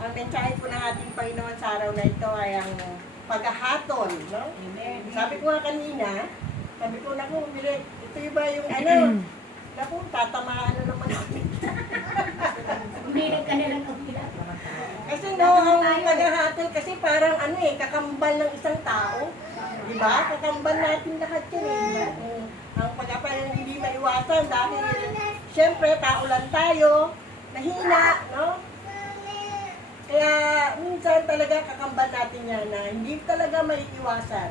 Ang mensahe po ng ating Panginoon sa araw na ito ay ang paghahatol, no? Sabi ko nga kanina, sabi ko, naku, ito yung ba yung ano, naku, tatamaan na naman namin. Umilag ka nilang umilag. Kasi no, ang paghahatol kasi parang ano kakambal ng isang tao. Diba? Kakambal natin lahat yan Ang pagkapalang hindi maiwasan dahil syempre tao lang tayo, nahina, no? Kaya minsan talaga kakambal natin yan na hindi talaga maiiwasan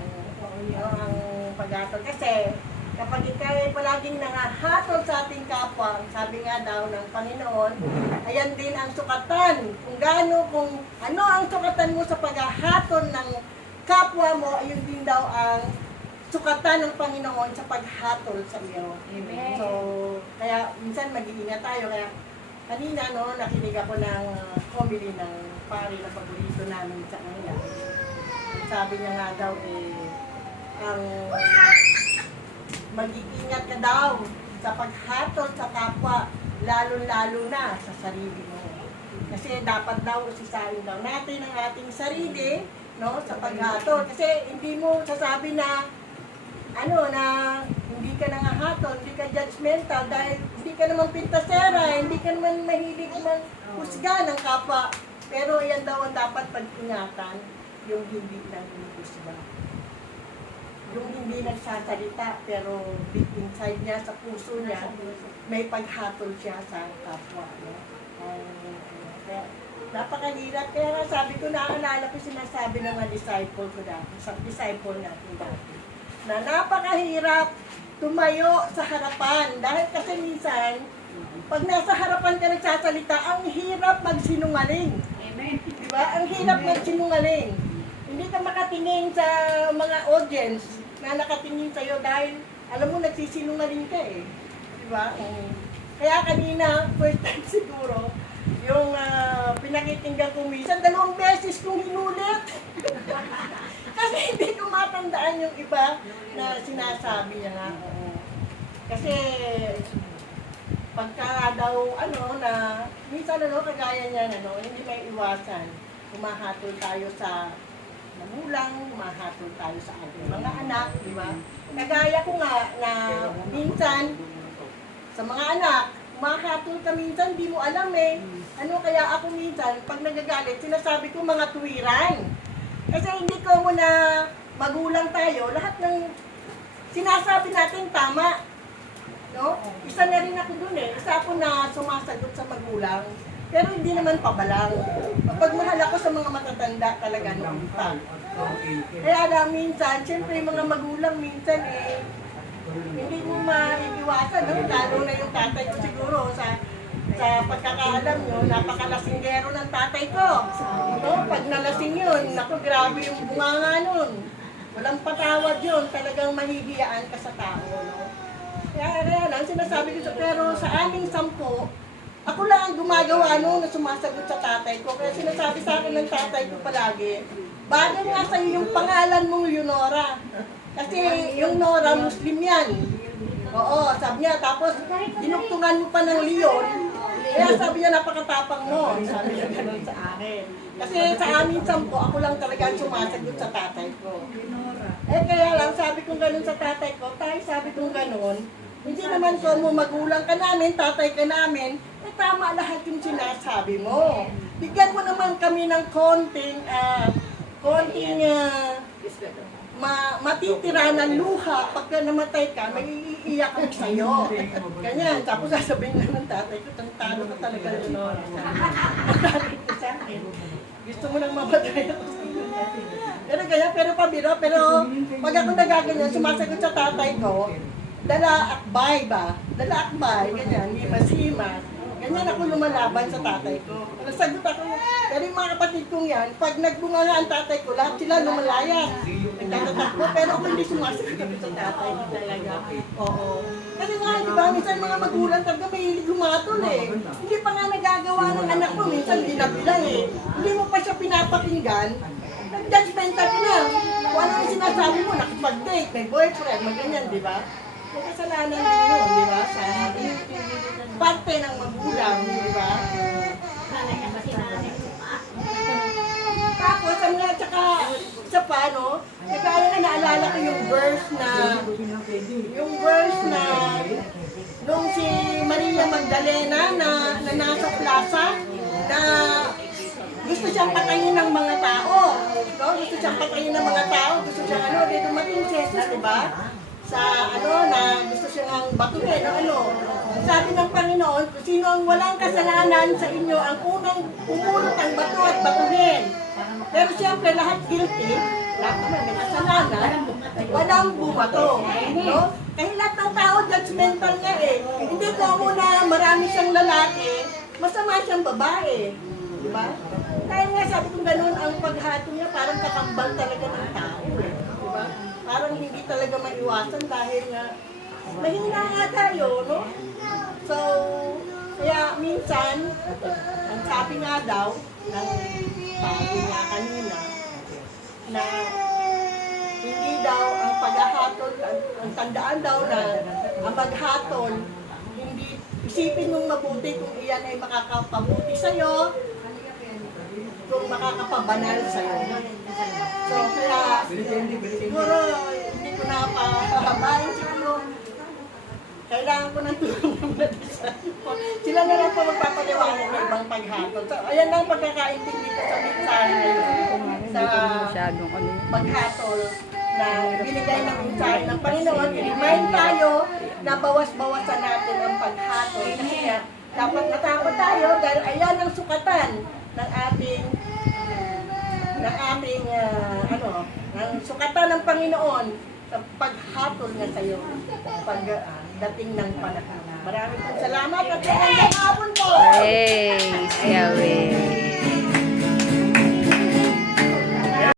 ang paghatol. Kasi kapag ikaw ay palaging nangahatol sa ating kapwa, sabi nga daw ng Panginoon, ayan din ang sukatan. Kung ano ang sukatan mo sa paghahatol ng kapwa mo, ayun din daw ang sukatan ng Panginoon sa paghatol sa iyo. Amen. So, kaya minsan mag-iingat tayo. Kaya kanina, no, nakinig ako ng homily ng pari na paborito namin sa kanila. Sabi niya nga daw, ang mag-iingat ka daw sa paghatol sa kapwa, lalo-lalo na sa sarili mo. Kasi dapat daw usisahin daw natin ang ating sarili, no, sa paghatol. Kasi hindi mo sasabi na na hindi ka nangahatol, hindi ka judgmental dahil hindi ka naman pintasera, hindi ka naman mahilig man husga ng kapwa. Pero yan daw ang dapat pag-ingatan, yung hindi lang hinihusga. Yung hindi nagsasalita pero deep inside niya, sa puso niya, may paghatol siya sa kapwa. No? Kaya, napakahirap. Kaya nga sabi ko, naalala ko sinasabi ng mga disciple ko dati, sa disciple natin dati, na napakahirap tumayo sa harapan. Dahil kasi minsan, pag nasa harapan ka nagsasalita, ang hirap magsinungaling. Amen. Diba? Ang hirap magsinungaling. Hindi ka makatingin sa mga audience na nakatingin sa'yo dahil alam mo nagsisinungaling ka Diba? Kaya kanina, first time siguro, yung pinakitinggan ko minsan, 2 beses kong hinulit. Kasi hindi ko matandaan yung iba na sinasabi niya nga. Kasi pagka daw na minsan kagaya niya hindi may iwasan. Humahatol tayo sa magulang, humahatol tayo sa ating mga anak, di ba? Kagaya ko nga na minsan sa mga anak, humahatol ka minsan, di mo alam kaya ako minsan, pag nagagalit, sinasabi ko mga tuwiran. Kasi hindi ko muna magulang tayo, lahat ng sinasabi natin tama. No? Isa na rin ako dun Isa ako na sumasagot sa magulang. Pero hindi naman pabalang. Kapag mahal ako sa mga matatanda talaga noon pa. Kaya lang minsan, siyempre mga magulang minsan hindi mo maiiwasan. No? Lalo na yung tatay ko siguro sa pagkakaalam nyo, napakalasinggero ng tatay ko. No? Pag nalasing yun, naku, grabe yung bunganga nun. Walang patawad yun, talagang mahihiyaan ka sa tao. No? Kaya lang, sinasabi ko pero sa aming 10, ako lang ang gumagawa na sumasagot sa tatay ko. Kaya sinasabi sa akin ng tatay ko palagi, bagay nga sa'yo yung pangalan mong Leonora. Kasi yung Nora, Muslim yan. Oo, sabi niya, tapos dinuktungan mo pa ng Leon. Kaya sabi niya, napakatapang mo. Sabi niya ganun sa akin. Kasi sa aming 10, ako lang talaga ang sumasagot sa tatay ko. Kaya lang, sabi kong ganun sa tatay ko, sabi kong ganun, hindi naman ko mo magulang ka namin, tatay ka namin, tama lahat yung sinasabi mo. Bigyan mo naman kami ng konting matitira ng luha. Pagka namatay ka, may iiyak kami sa'yo. Ganyan. Tapos sasabihin na ng tatay ko, talo ka talaga yun. Tatay ko sa akin. Gusto mo nang mamatay ako sa iyo. Pero ganyan, pero pabiro. Pero pag ako nagaganyan, sumasagot sa tatay ko, dala akbay ba? Dala akbay, ganyan, himas-himas. Ganyan ako lumalaban sa tatay ko. Nasagot ako, pero yung mga kapatid kong yan, pag nagbunga nga ang tatay ko, lahat sila lumalayas. Nagtatatakbo, pero ako hindi sumasagot sa tatay ko talaga. Oo. Kasi nga, di ba, minsan mga magulang talaga mahilig lumatol Hindi pa nga nagagawa ng anak mo, minsan binabilang Hindi mo pa siya pinapakinggan, nag-judgmental ka na. Kung ano yung sinasabi mo, nakipag-date, may boyfriend, maganyan, di ba? May kasalanan din yun, di ba? Sa parte ng magulang, di ba? naalala ko yung verse na nung si Maria Magdalena na nasa plaza na gusto siyang patayin ng mga tao. No? Gusto siyang patayin ng mga tao. Gusto siyang di dumating si Jesus, di ba? Sa na gusto siyang batuhin, Sabi ng Panginoon, kung sino ang walang kasalanan sa inyo, ang unang pumulot ang bato at batuhin. Pero siyempre lahat guilty, lahat naman may kasalanan, walang bumato. No? Kahit lahat ng tao, judgmental nga eh. Hindi ko muna marami siyang lalaki, masama siyang babae. Di ba? Dahil nga sabi kong ganun, ang paghato niya parang kakambal talaga ng tao. Di ba? Parang hindi talaga maiwasan dahil nga mahina nga tayo, no? So, kaya minsan, ang sabi nga daw, ng sabi nga kanina, na hindi daw ang paghahatol, ang tandaan daw na ang paghatol, hindi isipin mong mabuti kung iyan ay makakapabuti sa'yo, kung makakapabanal sa'yo. So, kaya siguro, hindi ko na pahabain siguro. Kailangan ko ng tulong ng madasal. Sila na lang po magpapaliwanag ng ibang paghatol. So, ayan lang pagkakaintindi ko sa mensahe ngayon. Sa paghatol na binigay ng mensahe ng Panginoon. I-remind tayo na bawas-bawasan natin ang paghatol. Kasi nga, dapat natakot tayo dahil ayan ang sukatan ng ating ng sukatan ng Panginoon sa paghatol nga sa iyo dating ng panahon. Maraming salamat at magandang hapon po! Praise Yahweh.